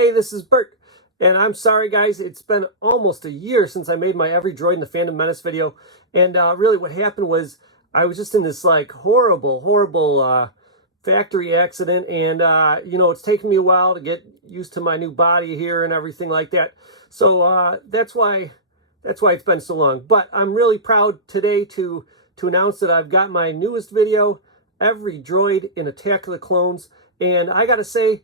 Hey, this is Bert, and I'm sorry guys, it's been almost a year since I made my Every Droid in the Phantom Menace video, and really what happened was I was just in this like horrible factory accident, and it's taken me a while to get used to my new body here and everything like that. So that's why it's been so long. But I'm really proud today to announce that I've got my newest video, Every Droid in Attack of the Clones, and I gotta say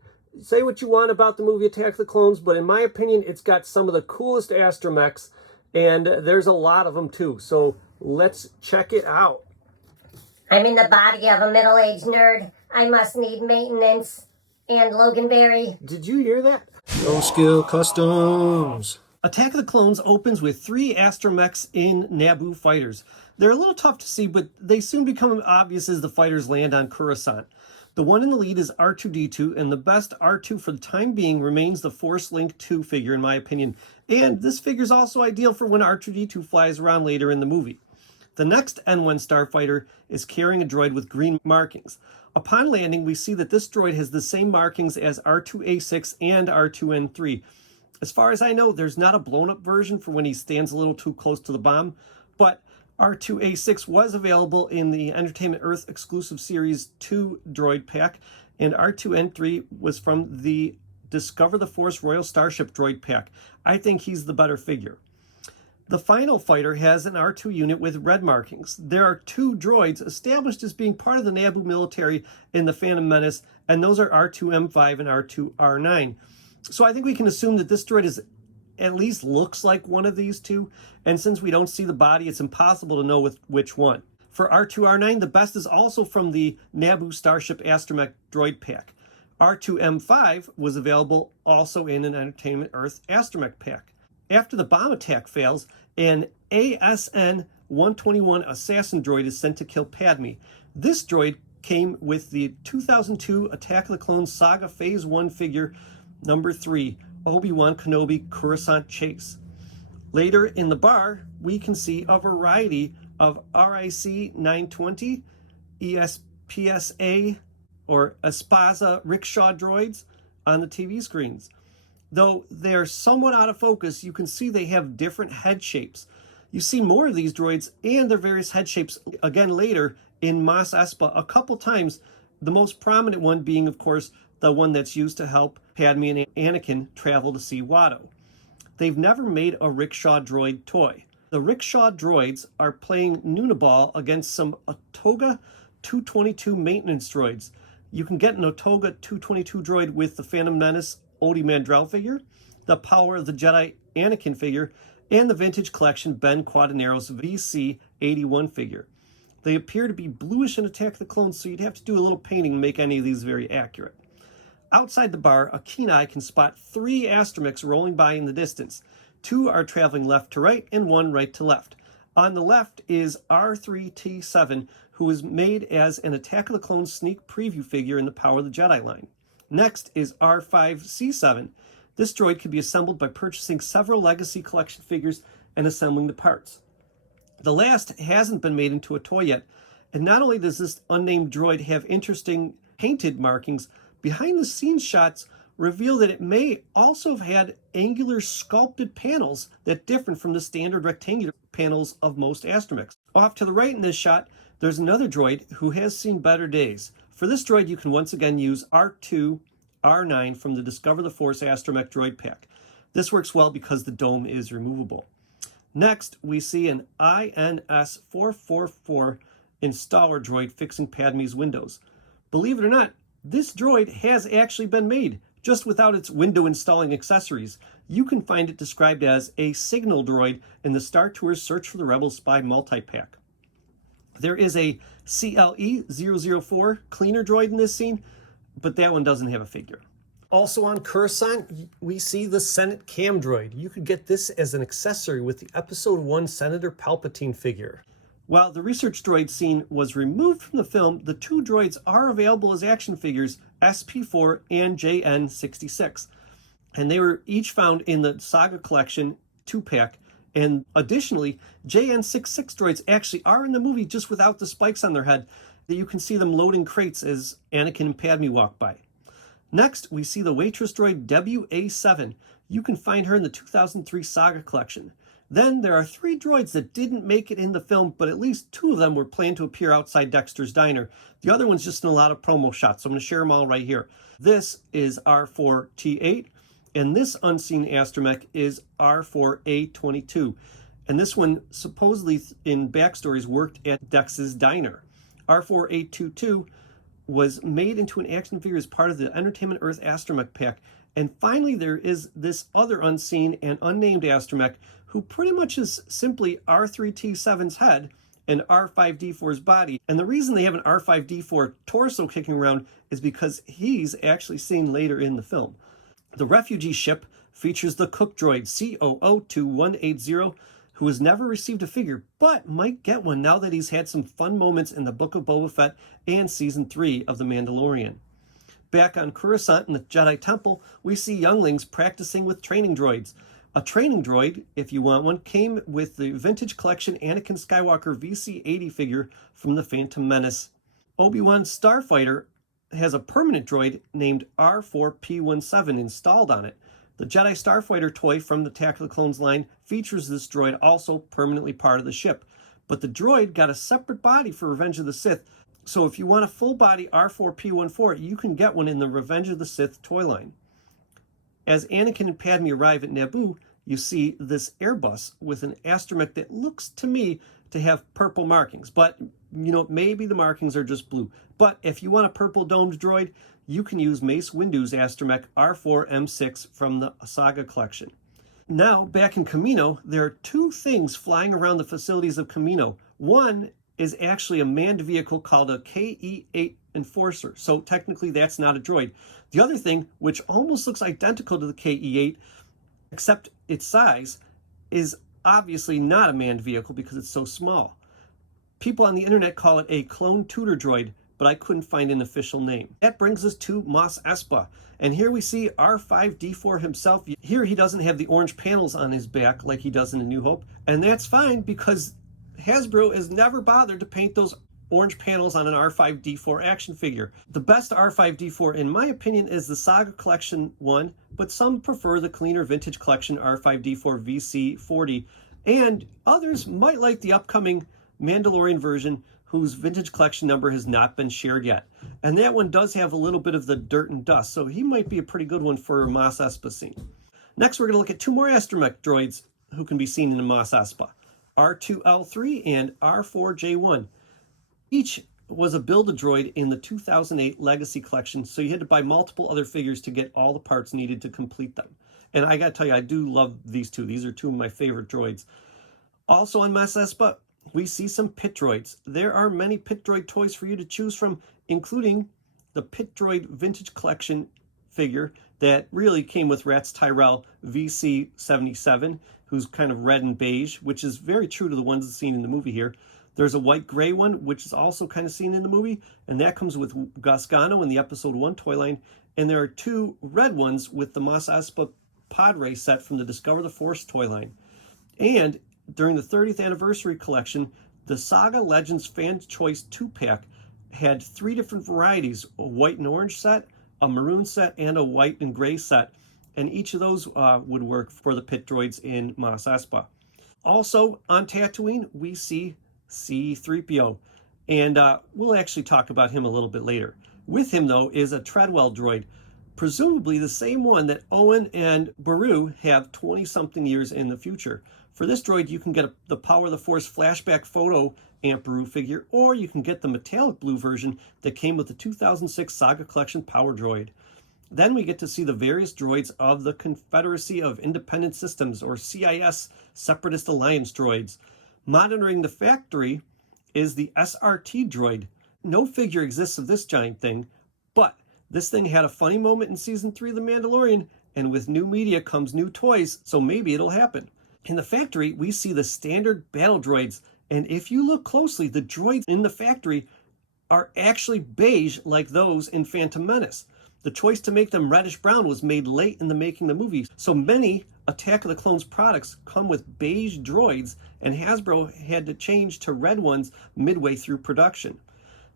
what you want about the movie Attack of the Clones, but in my opinion, it's got some of the coolest astromechs, and there's a lot of them too. So let's check it out. I'm in the body of a middle-aged nerd. I must need maintenance. And Loganberry. Did you hear that? No Skill Customs. Attack of the Clones opens with 3 astromechs in Naboo fighters. They're a little tough to see, but they soon become obvious as the fighters land on Coruscant. The one in the lead is R2-D2, and the best R2 for the time being remains the Force Link 2 figure, in my opinion. And this figure is also ideal for when R2-D2 flies around later in the movie. The next N1 starfighter is carrying a droid with green markings. Upon landing, we see that this droid has the same markings as R2-A6 and R2-N3. As far as I know, there's not a blown-up version for when he stands a little too close to the bomb, but R2-A6 was available in the Entertainment Earth exclusive Series 2 droid pack, and R2-N3 was from the Discover the Force Royal Starship droid pack. I think he's the better figure. The final fighter has an R2 unit with red markings. There are 2 droids established as being part of the Naboo military in the Phantom Menace, and those are R2-M5 and R2-R9. So I think we can assume that this droid is at least looks like one of these 2, and since we don't see the body, it's impossible to know which one. For R2-R9, the best is also from the Naboo Starship Astromech droid pack. R2-M5 was available also in an Entertainment Earth Astromech pack. After the bomb attack fails, an ASN-121 assassin droid is sent to kill Padme. This droid came with the 2002 Attack of the Clones Saga Phase 1 figure number 3, Obi-Wan Kenobi Coruscant Chase. Later in the bar, we can see a variety of RIC-920, ESPSA, or Espaza rickshaw droids on the TV screens. Though they're somewhat out of focus, you can see they have different head shapes. You see more of these droids and their various head shapes again later in Mos Espa a couple times, the most prominent one being, of course, the one that's used to help Padme and Anakin travel to see Watto. They've never made a rickshaw droid toy. The rickshaw droids are playing Nunaball against some Otoga 222 maintenance droids. You can get an Otoga 222 droid with the Phantom Menace Odie Mandrell figure, the Power of the Jedi Anakin figure, and the Vintage Collection Ben Quadinaro's VC-81 figure. They appear to be bluish in Attack of the Clones, so you'd have to do a little painting to make any of these very accurate. Outside the bar, a keen eye can spot 3 astromechs rolling by in the distance. 2 are traveling left to right, and 1 right to left. On the left is R3-T7, who is made as an Attack of the Clones sneak preview figure in the Power of the Jedi line. Next is R5-C7. This droid can be assembled by purchasing several Legacy Collection figures and assembling the parts. The last hasn't been made into a toy yet, and not only does this unnamed droid have interesting painted markings, behind-the-scenes shots reveal that it may also have had angular sculpted panels that differ from the standard rectangular panels of most astromechs. Off to the right in this shot, there's another droid who has seen better days. For this droid, you can once again use R2-R9 from the Discover the Force Astromech droid pack. This works well because the dome is removable. Next, we see an INS-444 installer droid fixing Padme's windows. Believe it or not, this droid has actually been made, just without its window installing accessories. You can find it described as a signal droid in the Star Tours Search for the Rebel Spy multi-pack. There is a CLE-004 cleaner droid in this scene, but that one doesn't have a figure. Also on Coruscant, we see the Senate Cam droid. You could get this as an accessory with the Episode 1 Senator Palpatine figure. While the research droid scene was removed from the film, the 2 droids are available as action figures, SP4 and JN66. And they were each found in the Saga Collection 2-pack. And additionally, JN66 droids actually are in the movie just without the spikes on their head. You can see them loading crates as Anakin and Padme walk by. Next, we see the waitress droid WA7. You can find her in the 2003 Saga collection. Then there are 3 droids that didn't make it in the film, but at least 2 of them were planned to appear outside Dexter's Diner. The other one's just in a lot of promo shots, so I'm going to share them all right here. This is R4T8, and this unseen astromech is R4A22. And this one supposedly in backstories worked at Dex's Diner. R4A22 was made into an action figure as part of the Entertainment Earth astromech pack. And finally, there is this other unseen and unnamed astromech who pretty much is simply R3T7's head and R5D4's body. And the reason they have an R5D4 torso kicking around is because he's actually seen later in the film. The refugee ship features the cook droid COO2180, who has never received a figure, but might get one now that he's had some fun moments in the Book of Boba Fett and Season 3 of The Mandalorian. Back on Coruscant in the Jedi Temple, we see younglings practicing with training droids. A training droid, if you want one, came with the vintage collection Anakin Skywalker VC-80 figure from The Phantom Menace. Obi-Wan Starfighter has a permanent droid named R4P17 installed on it. The Jedi Starfighter toy from the Attack of the Clones line features this droid, also permanently part of the ship. But the droid got a separate body for Revenge of the Sith, so if you want a full-body R4P14, you can get one in the Revenge of the Sith toy line. As Anakin and Padme arrive at Naboo, you see this Airbus with an astromech that looks to me to have purple markings, but maybe the markings are just blue. But if you want a purple domed droid, you can use Mace Windu's astromech R4M6 from the Saga collection. Now, back in Kamino, there are 2 things flying around the facilities of Kamino. One is actually a manned vehicle called a KE-8 Enforcer, so technically that's not a droid. The other thing, which almost looks identical to the KE-8, except its size, is obviously not a manned vehicle because it's so small. People on the internet call it a clone tutor droid, but I couldn't find an official name. That brings us to Mos Espa, and here we see R5D4 himself. Here he doesn't have the orange panels on his back like he does in A New Hope, and that's fine because Hasbro has never bothered to paint those orange panels on an R5D4 action figure. The best R5D4, in my opinion, is the Saga Collection one, but some prefer the cleaner Vintage Collection R5D4 VC40, and others might like the upcoming Mandalorian version, whose Vintage Collection number has not been shared yet. And that one does have a little bit of the dirt and dust, so he might be a pretty good one for a Mos Espa scene. Next, we're going to look at 2 more astromech droids who can be seen in a Mos Espa, R2L3 and R4J1. Each was a Build-A-Droid in the 2008 Legacy Collection, so you had to buy multiple other figures to get all the parts needed to complete them. And I gotta tell you, I do love these 2. These are 2 of my favorite droids. Also on Mos Espa, we see some pit droids. There are many pit droid toys for you to choose from, including the Pit Droid Vintage Collection figure that really came with Rats Tyrell VC77, who's kind of red and beige, which is very true to the ones seen in the movie here. There's a white gray one, which is also kind of seen in the movie, and that comes with Gasgano in the Episode 1 toy line. And there are 2 red ones with the Mos Espa pod race set from the Discover the Force toy line. And during the 30th anniversary collection, the Saga Legends Fan Choice 2-pack had 3 different varieties, a white and orange set, a maroon set, and a white and gray set. And each of those would work for the pit droids in Mos Espa. Also, on Tatooine, we see C-3PO, and we'll actually talk about him a little bit later. With him, though, is a Treadwell droid, presumably the same one that Owen and Beru have 20-something years in the future. For this droid, you can get the Power of the Force flashback photo Aunt Beru figure, or you can get the metallic blue version that came with the 2006 Saga Collection Power Droid. Then we get to see the various droids of the Confederacy of Independent Systems, or CIS, Separatist Alliance droids. Monitoring the factory is the SRT droid. No figure exists of this giant thing, but this thing had a funny moment in Season 3 of The Mandalorian, and with new media comes new toys, so maybe it'll happen. In the factory, we see the standard battle droids, and if you look closely, the droids in the factory are actually beige like those in Phantom Menace. The choice to make them reddish-brown was made late in the making of the movie, so many Attack of the Clones products come with beige droids, and Hasbro had to change to red ones midway through production.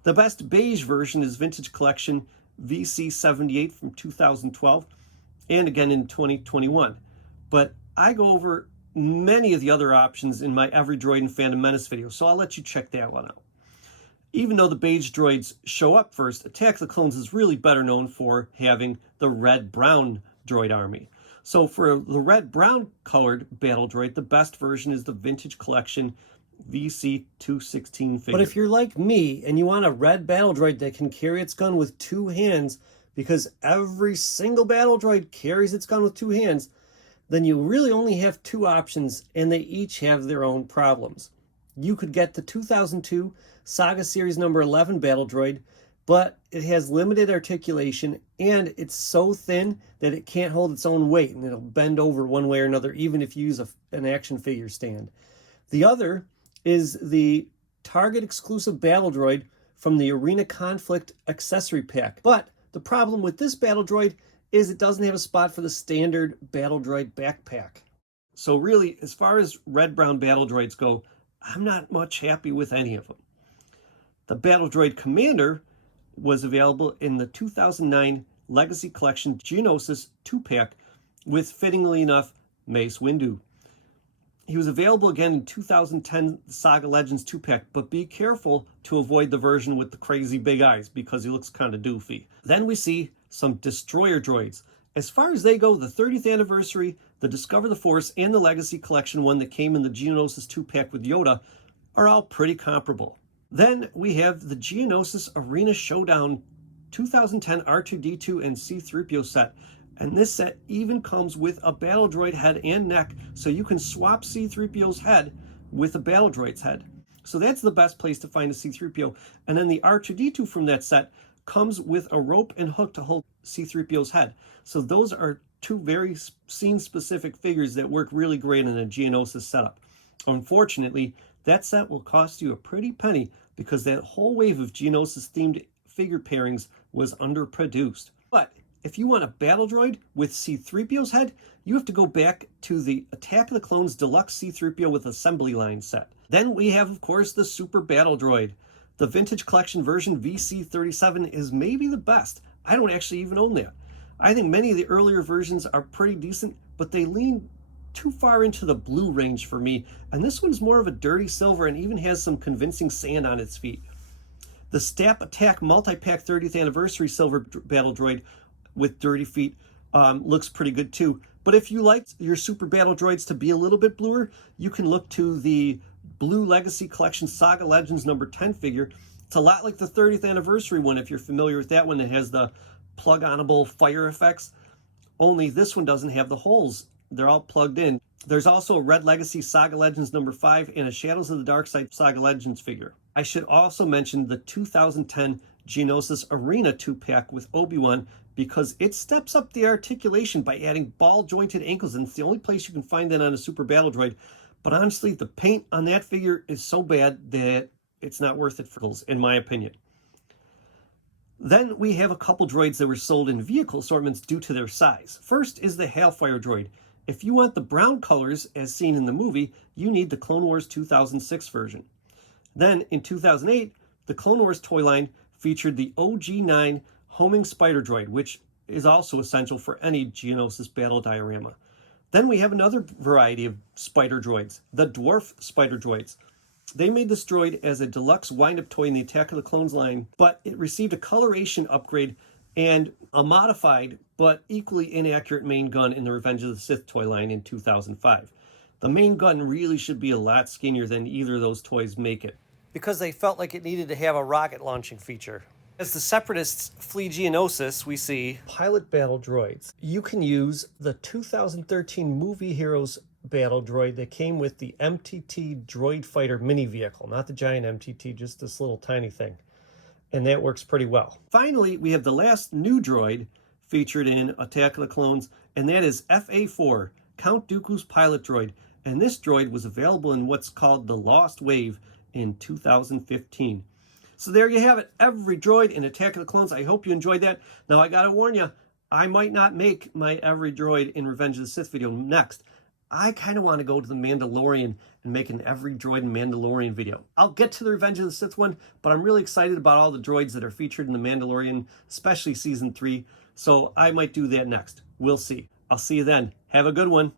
The best beige version is Vintage Collection VC78 from 2012, and again in 2021. But I go over many of the other options in my Every Droid in Phantom Menace video, so I'll let you check that one out. Even though the beige droids show up first, Attack of the Clones is really better known for having the red-brown droid army. So for the red-brown colored battle droid, the best version is the Vintage Collection VC216 figure. But if you're like me and you want a red battle droid that can carry its gun with two hands, because every single battle droid carries its gun with two hands, then you really only have two options, and they each have their own problems. You could get the 2002 Saga Series number 11 battle droid, but it has limited articulation and it's so thin that it can't hold its own weight and it'll bend over one way or another even if you use an action figure stand. The other is the Target exclusive battle droid from the Arena Conflict accessory pack. But the problem with this battle droid is it doesn't have a spot for the standard battle droid backpack. So really, as far as red-brown battle droids go, I'm not much happy with any of them. The Battle Droid Commander was available in the 2009 Legacy Collection Geonosis 2-pack with, fittingly enough, Mace Windu. He was available again in 2010 Saga Legends 2-pack, but be careful to avoid the version with the crazy big eyes because he looks kind of doofy. Then we see some Destroyer droids. As far as they go, the 30th anniversary, the Discover the Force, and the Legacy Collection one that came in the Geonosis 2-pack with Yoda are all pretty comparable. Then we have the Geonosis Arena Showdown 2010 R2-D2 and C-3PO set. And this set even comes with a battle droid head and neck, so you can swap C-3PO's head with a battle droid's head. So that's the best place to find a C-3PO. And then the R2-D2 from that set comes with a rope and hook to hold C-3PO's head. So those are two very scene-specific figures that work really great in a Geonosis setup. Unfortunately, that set will cost you a pretty penny because that whole wave of Geonosis-themed figure pairings was underproduced. But if you want a battle droid with C-3PO's head, you have to go back to the Attack of the Clones Deluxe C-3PO with Assembly Line set. Then we have, of course, the Super Battle Droid. The Vintage Collection version VC37 is maybe the best. I don't actually even own that. I think many of the earlier versions are pretty decent, but they lean too far into the blue range for me, and this one's more of a dirty silver and even has some convincing sand on its feet. The Stap Attack Multi-Pack 30th Anniversary Silver Battle Droid with dirty feet looks pretty good too. But if you like your Super Battle Droids to be a little bit bluer, you can look to the Blue Legacy Collection Saga Legends number 10 figure. It's a lot like the 30th Anniversary one, if you're familiar with that one that has the plug-onable fire effects, only this one doesn't have the holes. They're all plugged in. There's also a Red Legacy Saga Legends number 5 and a Shadows of the Dark Side Saga Legends figure. I should also mention the 2010 Geonosis Arena 2-pack with Obi-Wan because it steps up the articulation by adding ball-jointed ankles, and it's the only place you can find that on a Super Battle Droid. But honestly, the paint on that figure is so bad that it's not worth it for those, in my opinion. Then we have a couple droids that were sold in vehicle assortments due to their size. First is the Hailfire droid. If you want the brown colors as seen in the movie, you need the Clone Wars 2006 version. Then in 2008, the Clone Wars toy line featured the OG-9 homing spider droid, which is also essential for any Geonosis battle diorama. Then we have another variety of spider droids, the dwarf spider droids. They made this droid as a deluxe wind-up toy in the Attack of the Clones line, but it received a coloration upgrade and a modified but equally inaccurate main gun in the Revenge of the Sith toy line in 2005. The main gun really should be a lot skinnier than either of those toys make it, because they felt like it needed to have a rocket launching feature. As the Separatists flee Geonosis, we see pilot battle droids. You can use the 2013 Movie Heroes battle droid that came with the MTT Droid Fighter mini vehicle, not the giant MTT, just this little tiny thing. And that works pretty well. Finally, we have the last new droid featured in Attack of the Clones, and that is FA4, Count Dooku's pilot droid. And this droid was available in what's called the Lost Wave in 2015. So there you have it, every droid in Attack of the Clones. I hope you enjoyed that. Now I gotta warn you, I might not make my every droid in Revenge of the Sith video next. I kind of want to go to the Mandalorian and make an every droid and Mandalorian video. I'll get to the Revenge of the Sith one, but I'm really excited about all the droids that are featured in the Mandalorian, especially season 3. So I might do that next. We'll see. I'll see you then. Have a good one.